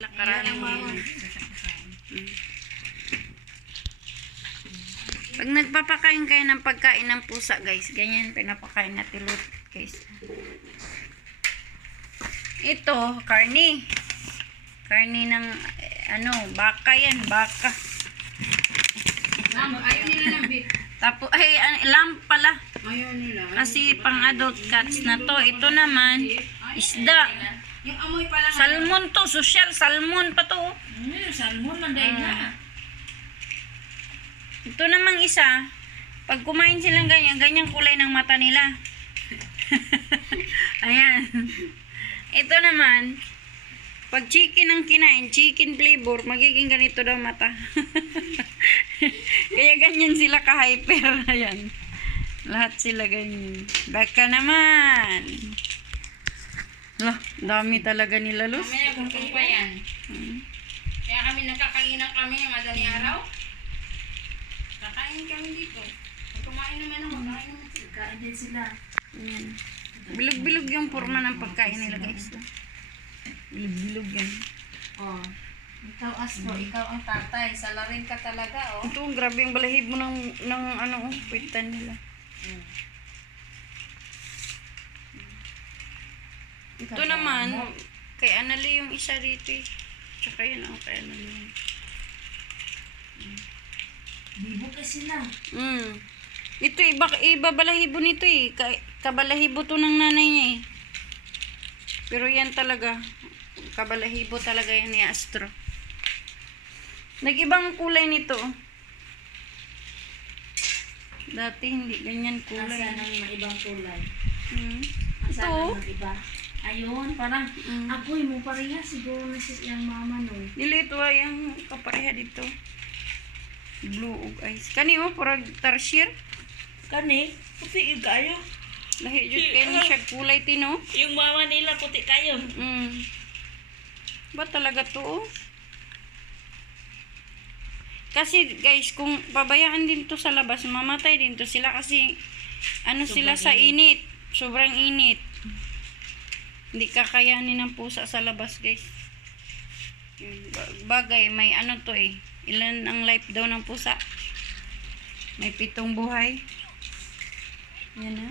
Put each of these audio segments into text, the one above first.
Mm. Pag nagpapakain kayo ng pagkain ng pusa, guys, ganyan pinapakain na tilot, guys. Ito, karni. Karni ng, eh, ano, baka yan, baka. Ma'am, ayaw nila ng beef. Tapos, ay, lamb pala. Ayaw nila. Kasi pang adult cats na to. Ito naman, isda. Yung amoy pa lang. Salmon to, social, salmon pa to. Hmm, salmon man dahil na. Ito namang isa, pag kumain silang ganyan, ganyan kulay ng mata nila. Ayan. Ito naman, pag chicken ang kinain, chicken flavor, magiging ganito daw mata. Kaya ganyan sila ka-hyper. Ayan. Lahat sila ganyan. Baka naman. Lah, dami talaga nila, Luz. Kami nagkumpong pa yan. Kaya kami nakakainan kami ng madaling araw. Kakain kami dito. Pag kumain naman ako, kakain naman sila. Kain din sila. Ayan. Bilog-bilog yung forma ng pagkain nila, guys. Bilog-bilog yan. Oh. Ikaw, Astro, ikaw ang tatay. Salarin ka talaga, oh. Ito, grabe yung balahib mo ng, ng ano, oh, pitan nila. Ito naman, kay Anali yung isa dito eh. Tsaka yun ang kay Anali. Bibo ka sila. Mm. Ito, iba, iba balahibo nito eh. Ka, kabalahibo to ng nanay niya eh. Pero yan talaga. Kabalahibo talaga yan ni Astro. Nag-ibang kulay nito. oh. Dati hindi ganyan kulay. Asa ng ibang kulay. Mm. Asa Ito. ng iba. Ayun, parang Mm. apoy mo pareha siguro na si yung mama nun. Dili ito ay ang kapareha dito. Blue ug eyes. Kani mo purag tarsier. Kani, puti yung kayo. Lahi jud kay ni siya kulay tino. Yung mama nila puti kayo. Mm. Ba talaga to? oh? Kasi guys, kung pabayaan din to sa labas, mamatay din to sila kasi ano sila sa init. Sobrang init. Hindi kakayanin ng pusa sa labas, guys. Bagay, may ano to eh. Ilan ang life daw ng pusa? May pitong buhay. Yan na.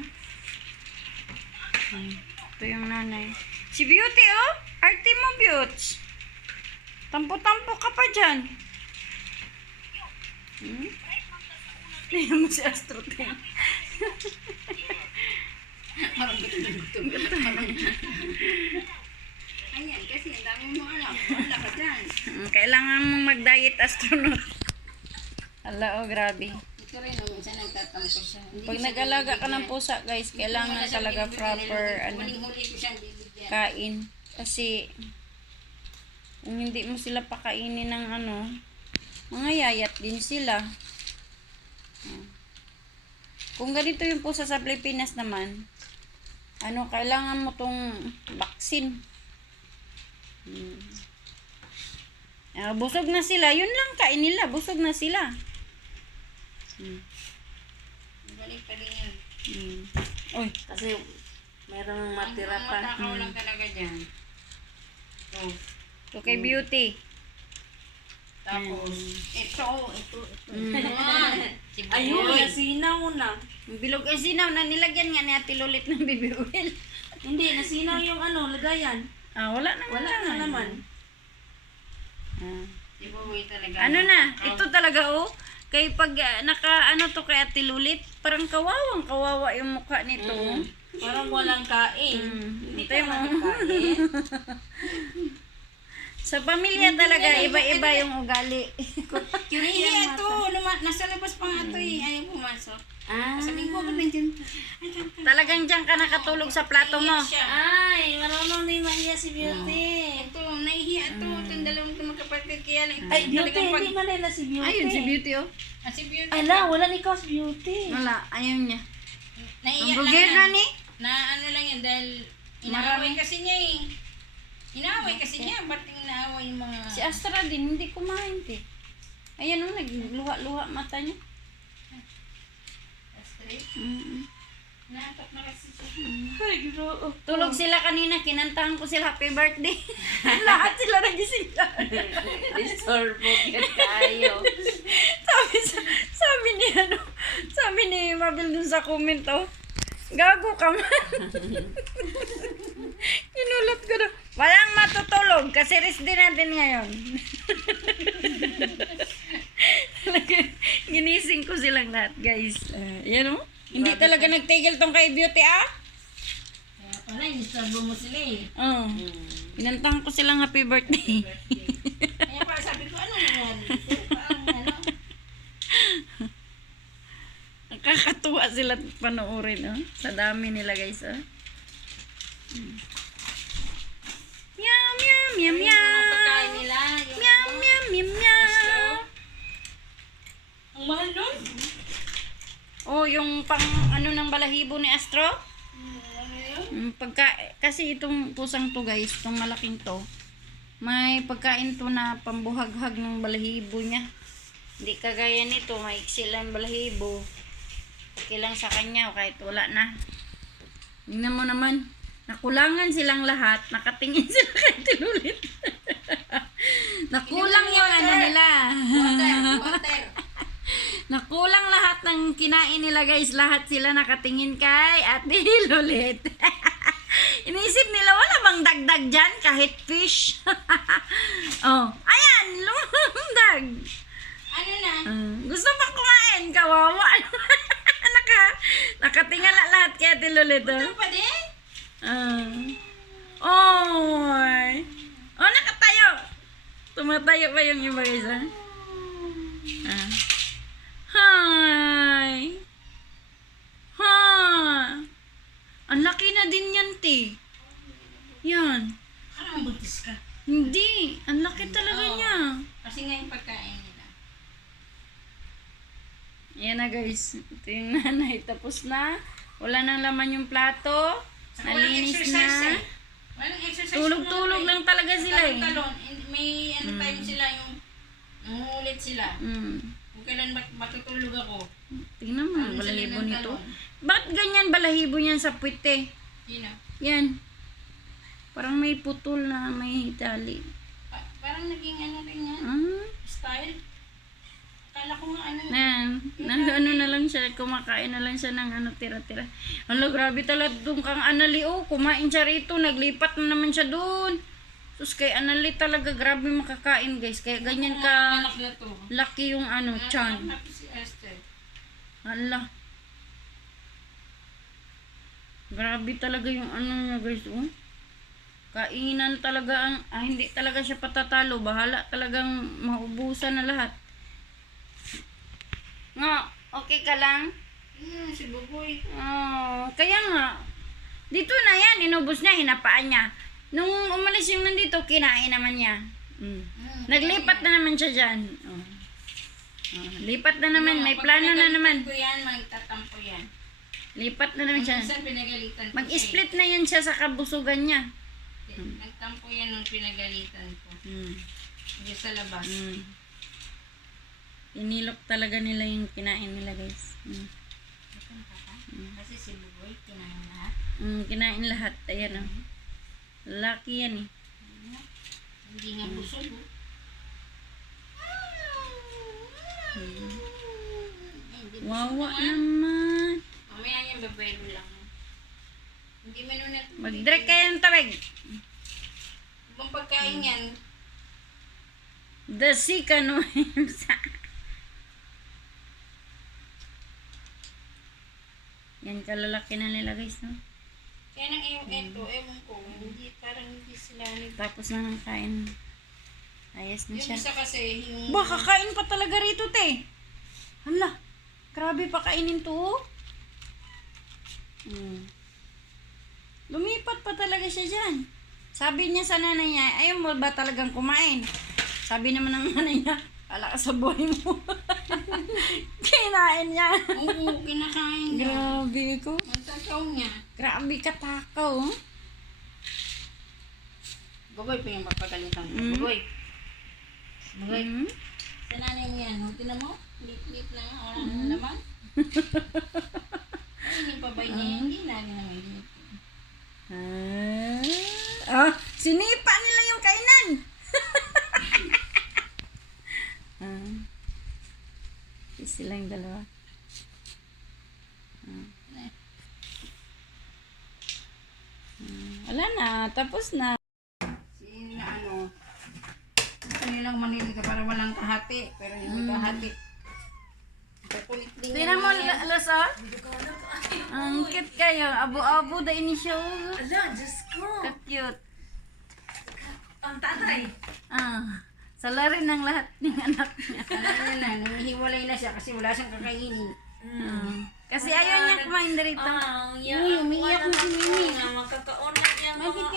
Hmm. Ito yung nanay. Si Beauty, oh! Arte mo, Beauts. Tampo-tampo ka pa dyan. Hmm? Tingnan mo si Astro. Parang ka parang. Ayan, kasi ang dami mo alam. Wala ka dyan. Kailangan mong mag-diet astronaut. Ala, oh, grabe. Ito rin, oh, minsan nagtatampo siya. Hindi Pag nag-alaga ka ng pusa, guys, kailangan na talaga proper, ano, kain. Kasi, kung hindi mo sila pakainin ng ano, mga yayat din sila. Kung ganito yung pusa sa Pilipinas naman, ano, kailangan mo tong vaccine. Hmm. Ah, busog na sila, yun lang kain nila, busog na sila. Hmm. Balik pa rin yan. Hmm. Uy, Kasi merong matira Ang pa. matakaw lang talaga dyan. Oh. to kay beauty. Tapos, ito, ito, ito. Mm. Ayun, nasinaw na. Bilog ay sinaw na nilagyan nga ni Ate Lulit ng baby oil. Hindi, nasinaw yung ano, lagayan. Ah, wala na Wala na naman. Ah. Talaga. Ano na, Matakaw. ito talaga oh. Kay pag ah, naka ano to kay Ate Lulit, parang kawawang kawawa yung mukha nito. oh. Parang walang kain. Mm. Hindi ka yung- nakakain. Sa pamilya talaga, iba-iba yung ugali. Nahihiya ito. Luma, nasa labas pa nga ito eh. Ayaw pumasok. Ah. Sabi ko, ba't nandiyan? Ay, ka. Talagang diyan ka nakatulog sa plato mo. Nahihiya siya. Ay, marunong din mahiya si Beauty. Ito, nahihiya ito. Itong dalawang ito magkapatid. Kaya lang. Ay, Beauty, talagang hindi man nila si Beauty. Ayun si Beauty oh. Ah, si Beauty. Ala, wala ni Cos Beauty. Wala, ayaw niya. Nahihiya Ang lang yan. na ni. Na ano lang yan dahil inaaway kasi niya eh. Inaaway kasi niya. Ba't inaaway yung mga... Si Astra din, hindi kumain te. Ayan oh, nagluha-luha mata niya. Straight. Mm Naantok na kasi siya. Ay, ginoo. Tulog sila kanina, kinantahan ko sila happy birthday. Lahat sila nagising. Disturbo ka tayo. sabi, sa- sabi ni ano, sabi ni Mabel dun sa comment oh, gago ka man. Kinulot ko na. Walang matutulog kasi rest din natin ngayon. Ginising ko silang lahat, guys. Uh, yan oh. Hindi talaga nagtigil tong kay Beauty, ah. Kaya pala, disturbo mo sila eh. Oh. Pinantang ko silang happy birthday. Kaya pala sabi ko, ano nangyari dito? Parang ano? Nakakatuwa sila panoorin, oh. Sa dami nila, guys, oh. Mm. Yum, yum, yum, Yung mga pagkain yum. nila, yung Yum, yum, yum, yum. Ang mahal nun. Oh, yung pang ano ng balahibo ni Astro? Yun? Mm, Pagka, kasi itong pusang to guys, itong malaking to, may pagkain to na pambuhaghag ng balahibo niya. Hindi kagaya nito, maiksi lang balahibo. Okay lang sa kanya, o kahit wala na. Tingnan mo naman, nakulangan silang lahat, nakatingin sila kay Tilulit. Nakulang yung ano nila. Water, water. Nakulang lahat ng kinain nila guys. Lahat sila nakatingin kay Ate Lulit. Inisip nila, wala bang dagdag dyan? Kahit fish. oh, ayan, lumagdag. Ano na? Uh, gusto pa kumain, kawawa. Naka, nakatingala lahat kay Ate Lulit. Oh. Ano pa din? Ah. Oy. Oh, nakatayo. Tumatayo pa yung iba guys, ah. Ah. Hi. Ha. Ang laki na din yan, ti. Yan. Parang buntis ka. Hindi. Ang laki talaga Oo. niya. Kasi nga yung pagkain nila. Yan na guys. Ito yung nanay. Tapos na. Wala nang laman yung plato. Nalinis na. eh. Tulog-tulog lang talaga sila eh. May ano time sila yung nangungulit sila. Mm. Kung kailan mat- matutulog ako. Tingnan mo, balahibo nito. Bakit ganyan balahibo niyan sa puwete? Yun know, Yan. Parang may putol na may tali. pa- parang naging ano rin yan. Ah, Style. Akala ko nga ano. na, na, ano na lang siya, kumakain na lang siya ng ano, tira-tira. Hala, grabe talaga doon kang Anali, oh, kumain siya rito, naglipat na naman siya doon. Sus, kay Anali talaga, grabe makakain, guys. Kaya ganyan ka, laki yung ano, chan. Hala. Grabe talaga yung ano niya guys, oh. Kainan talaga ang, ah, hindi talaga siya patatalo. Bahala talagang maubusan na lahat. Nga, okay ka lang? Hmm, si Buboy. Oh, kaya nga, dito na yan, inubos niya, hinapaan niya. Nung umalis yung nandito, kinain naman niya. Mm. Hmm. Naglipat na naman siya dyan. Oh. Oh, lipat na naman, may plano na naman. Pag ko yan, magtatampo yan. Lipat na naman siya. Minsan pinagalitan ko Mag-split na yan siya sa kabusugan niya. eh. Nagtampo yan nung pinagalitan ko. Mm. Hindi sa labas. Mm. Inilok talaga nila yung kinain nila guys. Mm. Kasi si Buboy, kinain lahat. Mm, kinain lahat. Ayan o. Lucky yan eh. Hindi nga busog. oh. Mm. Wawa nga. naman. Mamaya niya babayro lang. Hindi man nun natin. Mag-direct kayo ng tabig. Ibang pagkain yan. The Sika no. Yan kalalaki na nila guys no. Kaya nang ewan, eto, ewan ko, hindi, parang hindi sila nag... Tapos na ng kain. Ayos na Yung siya. isa kasi, yung... Ba, kakain pa talaga rito, te. Hala, grabe pa kainin to. oh. Hmm. Lumipat pa talaga siya dyan. Sabi niya sa nanay niya, ayaw mo ba talagang kumain? Sabi naman ng nanay niya, ala ka sa buhay mo. Kinain niya. Oo, kinakain niya. Grabe ko. Ang takaw niya. Grabe ka takaw. oh. Bugoy pa yung papagalitan. Mm. Bugoy. Bugoy. Hmm? Sa nanay niya, no? Tinan mo? Lit-lit lang. Wala Mm. mm. naman. Ay, hindi pa ba niya? Hindi na rin naman. Ah, ah, sinipa nila yung kainan. Silang dalawa. Ah. Ah, Wala na, tapos na. Si na ano, kanilang manili ka para walang kahati, pero yung may kahati. Tingnan mo, la- Lasa. Ang cute kayo. Abo-abo da ini siya. oh. Ala, Diyos ko. Ka-cute. Ang tatay. Ah, sala rin ng lahat ng anak niya. Ano na, nanghihiwalay na siya kasi wala siyang kakainin. Ah, kasi ayaw niya kumain dito. Ang Uy, umiiyak na si Mimi. Na magkakaon na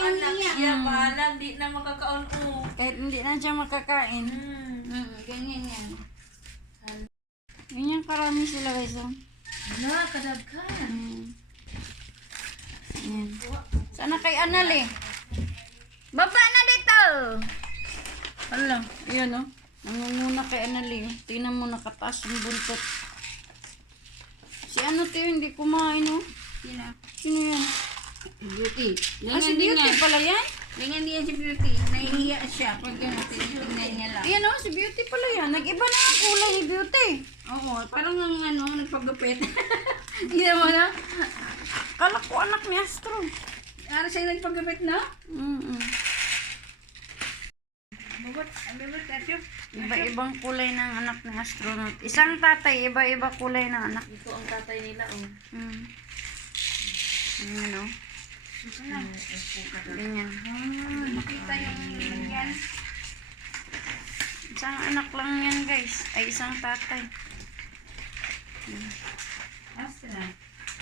ka anak niya. Bahala, di na magkakaon oh. mo. Kahit hindi na siya makakain. Hmm. Mm, ganyan yan. Ganyan karami sila guys. Oh. Ala, kadagkan. Mm. Yan. Sana kay Anal eh. Baba na dito! Hala, yun oh. Nangunguna kay Anal eh. Tingnan mo nakataas yung buntot. Si ano to hindi kumain oh. Sino? Sino yan? Beauty. Ah, si Beauty pala yan? Din yan si Beauty. Nahihiya siya pag yung tinitingnan niya lang. Yan oh, si Beauty pala yan. Nag-iba na ang kulay ni Beauty. Oo, parang ang ano, nagpagupit. Hindi mo na. Kala ko anak ni Astro. Ano siya nagpagupit, no? Mm-mm. Iba-ibang kulay ng anak ng astronaut. Isang tatay, iba-iba kulay ng anak. Ito ang tatay nila oh. Mm. Ayan o. Ganyan. Ah, nakita yung yan. Isang anak lang yan guys. Ay, isang tatay. Astra.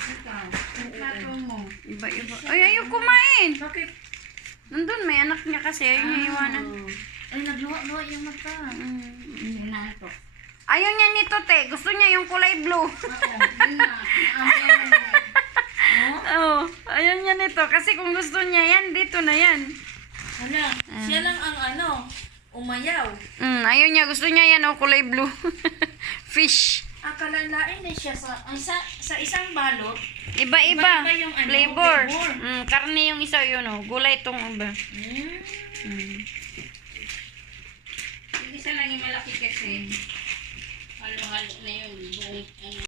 Ikaw, plato mo. Iba-iba. Ay, ayaw kumain. Bakit? Nandun, may anak niya kasi. Ayaw niya iwanan. Ay, nagluwa-luwa yung mata. Mm. Ayaw niya nito, te. Gusto niya yung kulay blue. Oo, yun na. Oo. ayaw niya nito. Kasi kung gusto niya yan, dito na yan. Ala, siya lang ang ano, umayaw. Mm, ayaw niya. Gusto niya yan, oh, kulay blue. Fish. Akalain na siya sa, sa, sa isang balot. Iba-iba. Iba-iba yung ano, flavor. flavor. Mm, karne yung isa yun, oh. Gulay itong iba. Hmm. Mm. Yung isa lang yung malaki kasi. Halo-halo na yun. Buong, ano.